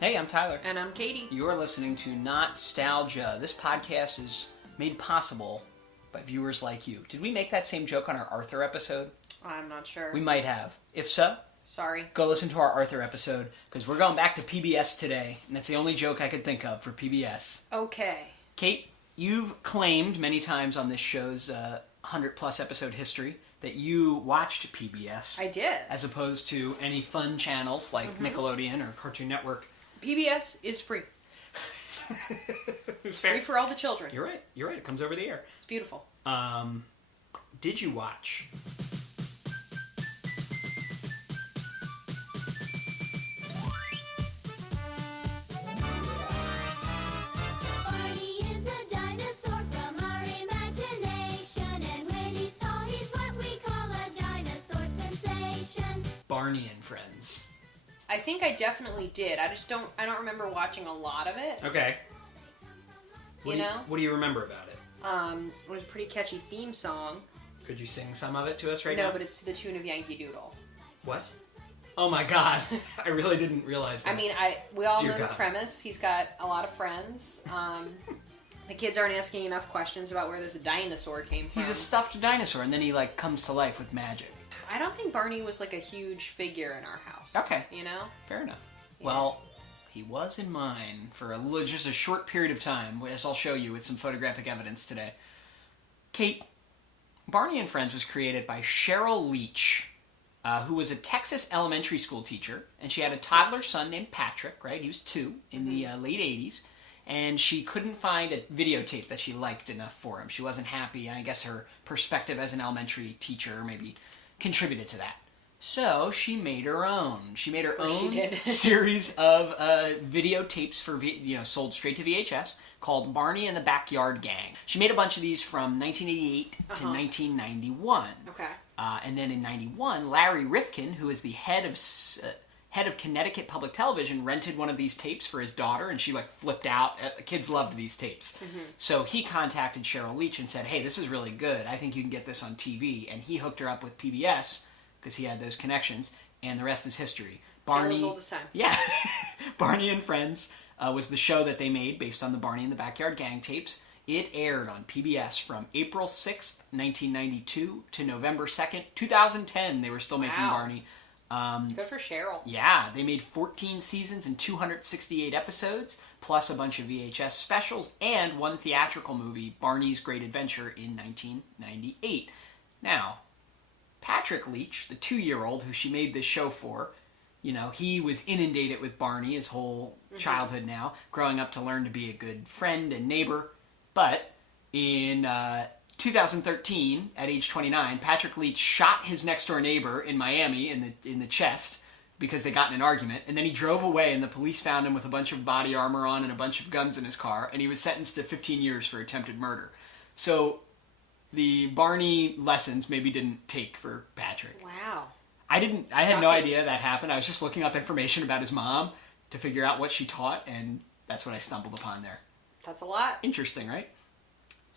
Hey, I'm Tyler. And I'm Katie. You're listening to Not-Stalgia. This podcast is made possible by viewers like you. Did we make that same joke on our Arthur episode? I'm not sure. We might have. If so, sorry. Go listen to our Arthur episode, because we're going back to PBS today, and that's the only joke I could think of for PBS. Okay. Kate, you've claimed many times on this show's 100-plus episode history that you watched PBS. I did. As opposed to any fun channels like Nickelodeon or Cartoon Network. PBS is free. Free for all the children. You're right. It comes over the air. It's beautiful. Did you watch? Barney is a dinosaur from our imagination, and when he's tall, he's what we call a dinosaur sensation. Barney and Friends. I think I definitely did. I don't remember watching a lot of it. Okay. What do you remember about it? It was a pretty catchy theme song. Could you sing some of it to us right now? No, but it's to the tune of Yankee Doodle. What? Oh my God. I really didn't realize that. I mean, we all Dear know God. the premise. He's got a lot of friends. The kids aren't asking enough questions about where this dinosaur came from. He's a stuffed dinosaur, and then he comes to life with magic. I don't think Barney was like a huge figure in our house. Okay. You know? Fair enough. Yeah. Well, he was in mine for just a short period of time, as I'll show you with some photographic evidence today. Kate, Barney and Friends was created by Cheryl Leach, who was a Texas elementary school teacher, and she had a toddler son named Patrick, right? He was 2 in the late 80s, and she couldn't find a videotape that she liked enough for him. She wasn't happy, and I guess her perspective as an elementary teacher maybe contributed to that. So she made her own. She made her own series of videotapes for sold straight to VHS called Barney and the Backyard Gang. She made a bunch of these from 1988 to 1991. Okay. And then in 91, Larry Rifkin, who is the head of Connecticut Public Television, rented one of these tapes for his daughter, and she flipped out. Kids loved these tapes. So he contacted Cheryl Leach and said, hey, this is really good. I think you can get this on TV. And he hooked her up with PBS because he had those connections, and the rest is history. Barney, as old as time. Yeah. Barney and Friends was the show that they made based on the Barney and the Backyard Gang tapes. It aired on PBS from April 6th, 1992 to November 2nd, 2010. They were still making Barney. Good for Cheryl. Yeah, they made 14 seasons and 268 episodes, plus a bunch of VHS specials, and one theatrical movie, Barney's Great Adventure, in 1998. Now, Patrick Leach, the 2-year-old who she made this show for, he was inundated with Barney his whole childhood now, growing up to learn to be a good friend and neighbor. But in 2013, at age 29, Patrick Leach shot his next-door neighbor in Miami in the chest because they got in an argument, and then he drove away, and the police found him with a bunch of body armor on and a bunch of guns in his car, and he was sentenced to 15 years for attempted murder. So the Barney lessons maybe didn't take for Patrick. Wow. I had no idea that happened. I was just looking up information about his mom to figure out what she taught, and that's what I stumbled upon there. That's a lot. Interesting, right?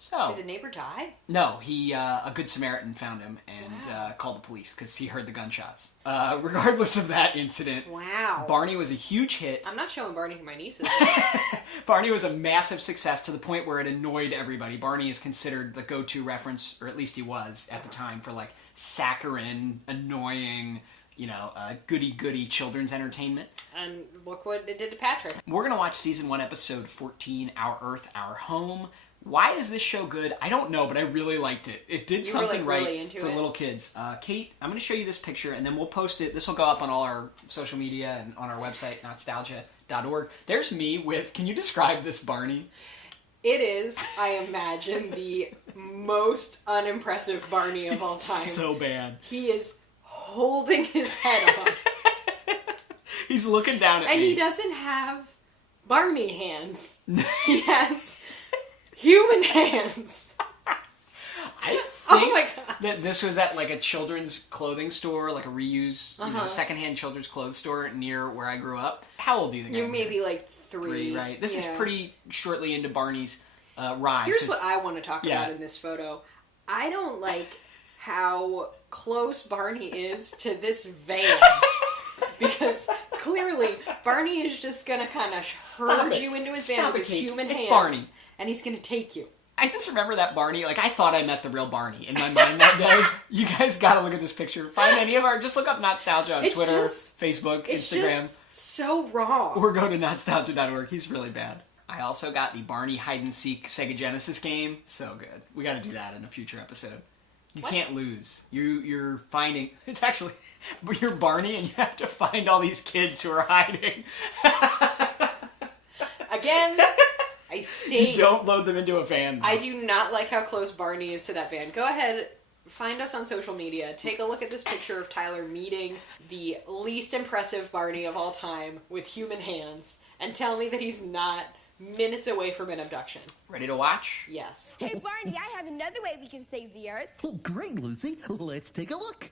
So, Did the neighbor die? No, a Good Samaritan found him and called the police because he heard the gunshots. Regardless of that incident, wow. Barney was a huge hit. I'm not showing Barney to my nieces. Barney was a massive success to the point where it annoyed everybody. Barney is considered the go-to reference, or at least he was at the time, for saccharine, annoying, goody-goody children's entertainment. And look what it did to Patrick. We're going to watch Season 1, Episode 14, Our Earth, Our Home. Why is this show good? I don't know, but I really liked it. It did something right for little kids. Kate, I'm going to show you this picture, and then we'll post it. This will go up on all our social media and on our website, Not-Stalgia.org. There's me with, can you describe this Barney? It is, I imagine, the most unimpressive Barney of all time. So bad. He is holding his head up. He's looking down at me. And he doesn't have Barney hands. He has human hands. I Oh my god. That this was at a children's clothing store, like a reuse, secondhand children's clothes store near where I grew up. How old do you think You're I am? maybe 3. Right? This is pretty shortly into Barney's rise. Here's what I want to talk about in this photo. I don't like how close Barney is to this van. Because Clearly, Barney is just gonna kind of herd you into his van with his human hands. It's Barney. And he's gonna take you. I just remember that Barney, like, I thought I met the real Barney in my mind that day. You guys gotta look at this picture. Find any of our, just look up Not-Stalgia on Twitter, Facebook, It's Instagram. just so wrong. Or go to Not-Stalgia.org. He's really bad. I also got the Barney hide-and-seek Sega Genesis game. So good. We gotta do that in a future episode. You can't lose. You're finding, it's actually, you're Barney and you have to find all these kids who are hiding. Again, I stayed. Don't load them into a van, though. I do not like how close Barney is to that van. Go ahead, find us on social media. Take a look at this picture of Tyler meeting the least impressive Barney of all time with human hands, and tell me that he's not minutes away from an abduction. Ready to watch? Yes. Hey, Barney, I have another way we can save the Earth. Well, great, Lucy. Let's take a look.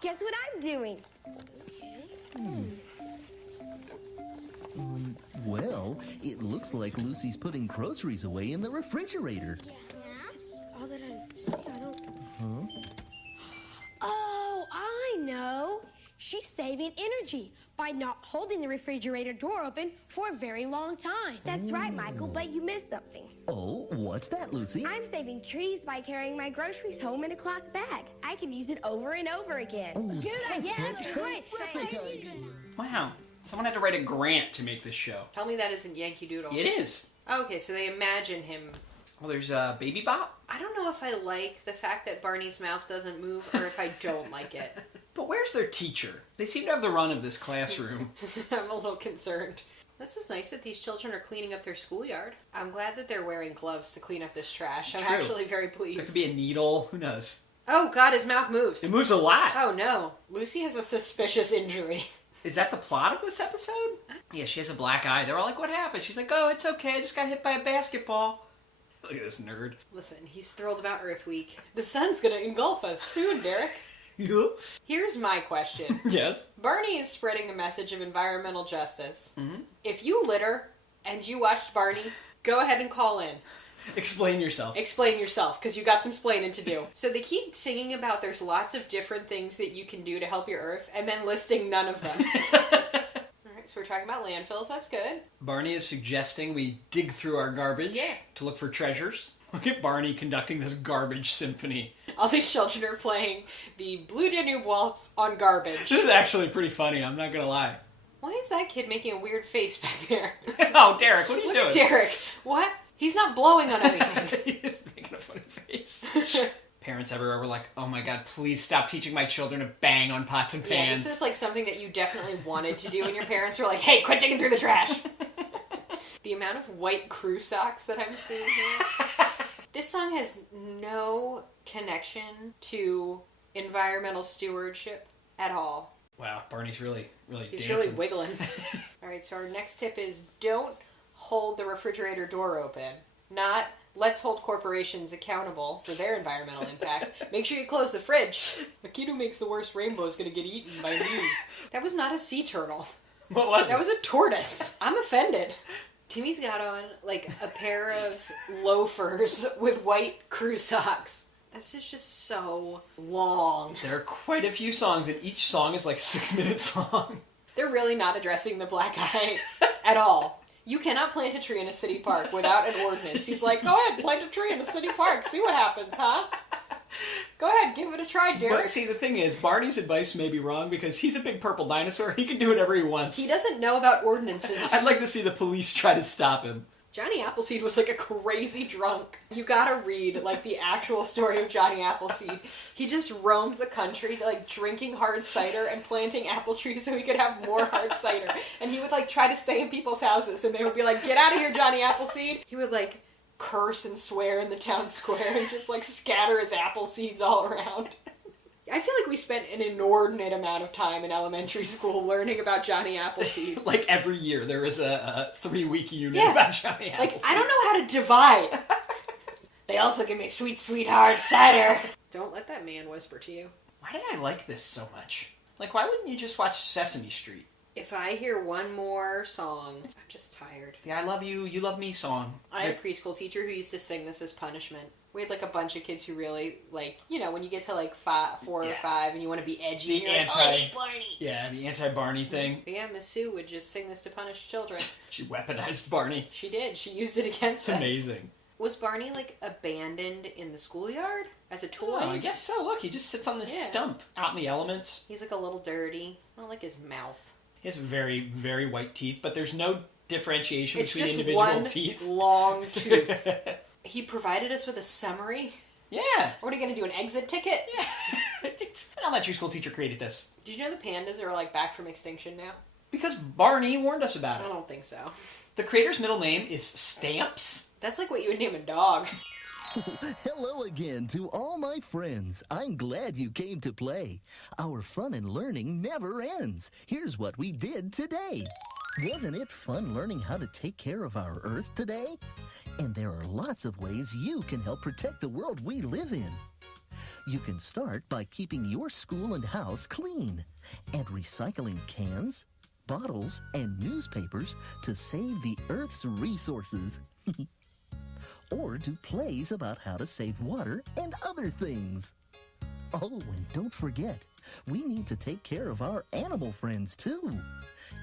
Guess what I'm doing? Well, it looks like Lucy's putting groceries away in the refrigerator. That's all that I see. I don't... Oh, I know. She's saving energy by not holding the refrigerator door open for a very long time. That's right, Michael, but you missed something. Oh, what's that, Lucy? I'm saving trees by carrying my groceries home in a cloth bag. I can use it over and over again. Good idea. That's great. Wow. Someone had to write a grant to make this show. Tell me that isn't Yankee Doodle. It is. Okay, so they imagine him. Well, there's Baby Bop. I don't know if I like the fact that Barney's mouth doesn't move or if I don't like it. But where's their teacher? They seem to have the run of this classroom. I'm a little concerned. This is nice that these children are cleaning up their schoolyard. I'm glad that they're wearing gloves to clean up this trash. I'm True. actually very pleased. There could be a needle. Who knows? Oh god, his mouth moves. It moves a lot. Oh no. Lucy has a suspicious injury. Is that the plot of this episode? Yeah, she has a black eye. They're all like, what happened? She's like, oh, it's okay. I just got hit by a basketball. Look at this nerd. Listen, he's thrilled about Earth Week. The sun's gonna engulf us soon, Derek. Here's my question. Yes? Barney is spreading a message of environmental justice. Mm-hmm. If you litter and you watched Barney, go ahead and call in. Explain yourself. Explain yourself, because you got some splaining to do. So they keep singing about there's lots of different things that you can do to help your Earth, and then listing none of them. Alright, so we're talking about landfills, that's good. Barney is suggesting we dig through our garbage to look for treasures. Look at Barney conducting this garbage symphony. All these children are playing the Blue Danube Waltz on garbage. This is actually pretty funny, I'm not gonna lie. Why is that kid making a weird face back there? Oh, Derek, what are you Look doing? at Derek. What? He's not blowing on anything. He's making a funny face. Parents everywhere were like, oh my god, please stop teaching my children to bang on pots and Yeah, pans. this is like something that you definitely wanted to do, and your parents were like, hey, quit digging through the trash. The amount of white crew socks that I'm seeing here. This song has no connection to environmental stewardship at all. Wow, Barney's really He's dancing. really wiggling. Alright, so our next tip is don't hold the refrigerator door open. Not, let's hold corporations accountable for their environmental impact. Make sure you close the fridge. The kid who makes the worst rainbow is going to get eaten by me. That was not a sea turtle. What was That it? was a tortoise. I'm offended. Timmy's got on, like, a pair of loafers with white crew socks. This is just so long. There are quite a few songs, and each song is like 6 minutes long. They're really not addressing the black eye at all. You cannot plant a tree in a city park without an ordinance. He's like, go ahead, plant a tree in a city park. See what happens, huh? Go ahead, give it a try, Derek. But see, the thing is, Barney's advice may be wrong because he's a big purple dinosaur. He can do whatever he wants. He doesn't know about ordinances. I'd like to see the police try to stop him. Johnny Appleseed was like a crazy drunk. You gotta read, like, the actual story of Johnny Appleseed. He just roamed the country, like, drinking hard cider and planting apple trees so he could have more hard cider. And he would, like, try to stay in people's houses, and they would be like, get out of here, Johnny Appleseed! He would, like, curse and swear in the town square and just, like, scatter his apple seeds all around. I feel like we spent an inordinate amount of time in elementary school learning about Johnny Appleseed. Like every year, there is a 3-week unit about Johnny Appleseed. Like, I don't know how to divide. They also give me sweet, sweet hard cider. Don't let that man whisper to you. Why did I like this so much? Like, why wouldn't you just watch Sesame Street? If I hear one more song, I'm just tired. The I Love You, You Love Me song. I had a preschool teacher who used to sing this as punishment. We had like a bunch of kids who really like, you know, when you get to like 4 or 5 and you want to be edgy, The you're like, oh, I hate Barney. Yeah, the anti-Barney thing. But yeah, Miss Sue would just sing this to punish children. She weaponized Barney. She did. She used it against us. Amazing. Was Barney like abandoned in the schoolyard as a toy? Oh, I guess so. Look, he just sits on this stump out in the elements. He's like a little dirty. I don't like his mouth. He has very, very white teeth, but there's no differentiation It's between just individual one teeth. long tooth. He provided us with a summary. Yeah. What are you going to do, an exit ticket? Yeah. An elementary school teacher created this. Did you know the pandas are like back from extinction now? Because Barney warned us about I it. don't think so. The creator's middle name is Stamps. That's like what you would name a dog. Hello again to all my friends. I'm glad you came to play. Our fun and learning never ends. Here's what we did today. Wasn't it fun learning how to take care of our Earth today? And there are lots of ways you can help protect the world we live in. You can start by keeping your school and house clean and recycling cans, bottles, and newspapers to save the Earth's resources. Or do plays about how to save water and other things. Oh, and don't forget, we need to take care of our animal friends too.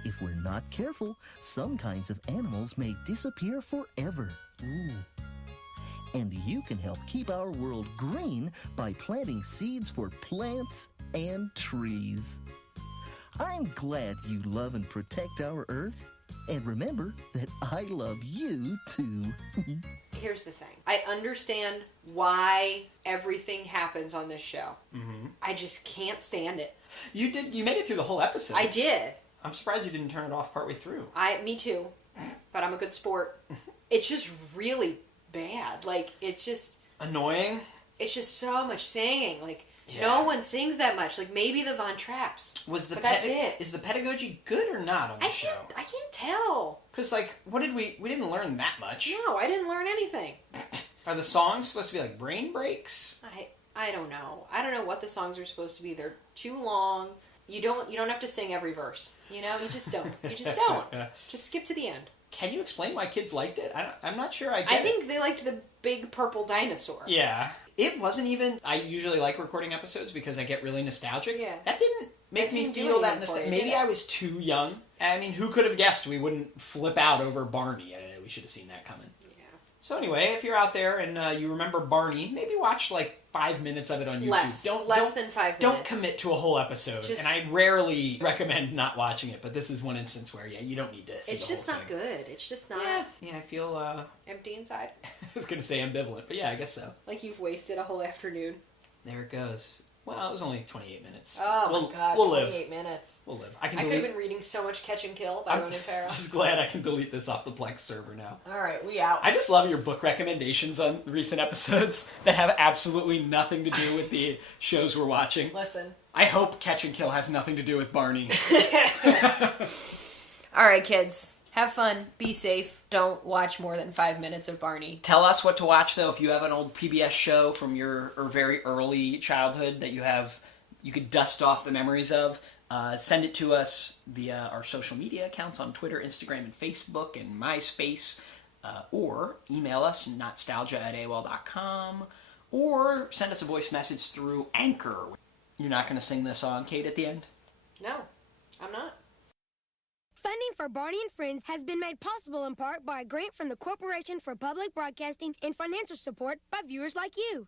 If we're not careful, some kinds of animals may disappear forever. Ooh. And you can help keep our world green by planting seeds for plants and trees. I'm glad you love and protect our Earth. And remember that I love you too. Here's the thing. I understand why everything happens on this show. Mm-hmm. I just can't stand it. You made it through the whole episode. I did. I'm surprised you didn't turn it off partway through. Me too. But I'm a good sport. It's just really bad. Like, it's just... Annoying? It's just so much singing. Like, yeah. No one sings that much. Like, maybe the Von Trapps. But that's it. Is the pedagogy good or not on the show? I can't tell. Because, like, what did we didn't learn that much. No, I didn't learn anything. Are the songs supposed to be like brain breaks? I don't know. I don't know what the songs are supposed to be. They're too long. You don't have to sing every verse. You know, you just don't. You just don't. Just skip to the end. Can you explain why kids liked it? I'm not sure I get it. I think they liked the big purple dinosaur. Yeah. It wasn't even... I usually like recording episodes because I get really nostalgic. Yeah. That didn't make me feel that nostalgic. Maybe I was too young. I mean, who could have guessed we wouldn't flip out over Barney? We should have seen that coming. Yeah. So anyway, if you're out there and you remember Barney, maybe watch like 5 minutes of it on YouTube. Less than 5 minutes. Don't commit to a whole episode. And I rarely recommend not watching it, but this is one instance where, you don't need to see the whole thing. It's just not good. It's just not... Yeah, I feel... empty inside. I was going to say ambivalent, but yeah, I guess so. Like you've wasted a whole afternoon. There it goes. Well, it was only 28 minutes. Oh my god, we'll 28 minutes. We'll live. I could have been reading so much Catch and Kill by Ronan Farrow. I'm just glad I can delete this off the Plex server now. Alright, we out. I just love your book recommendations on recent episodes that have absolutely nothing to do with the shows we're watching. Listen. I hope Catch and Kill has nothing to do with Barney. Alright, kids. Have fun. Be safe. Don't watch more than 5 minutes of Barney. Tell us what to watch, though, if you have an old PBS show from your very early childhood that you could dust off the memories of. Send it to us via our social media accounts on Twitter, Instagram, and Facebook, and MySpace. Or email us, Not-Stalgia@AOL.com. Or send us a voice message through Anchor. You're not going to sing the song, Kate, at the end? No, I'm not. Funding for Barney and Friends has been made possible in part by a grant from the Corporation for Public Broadcasting and financial support by viewers like you.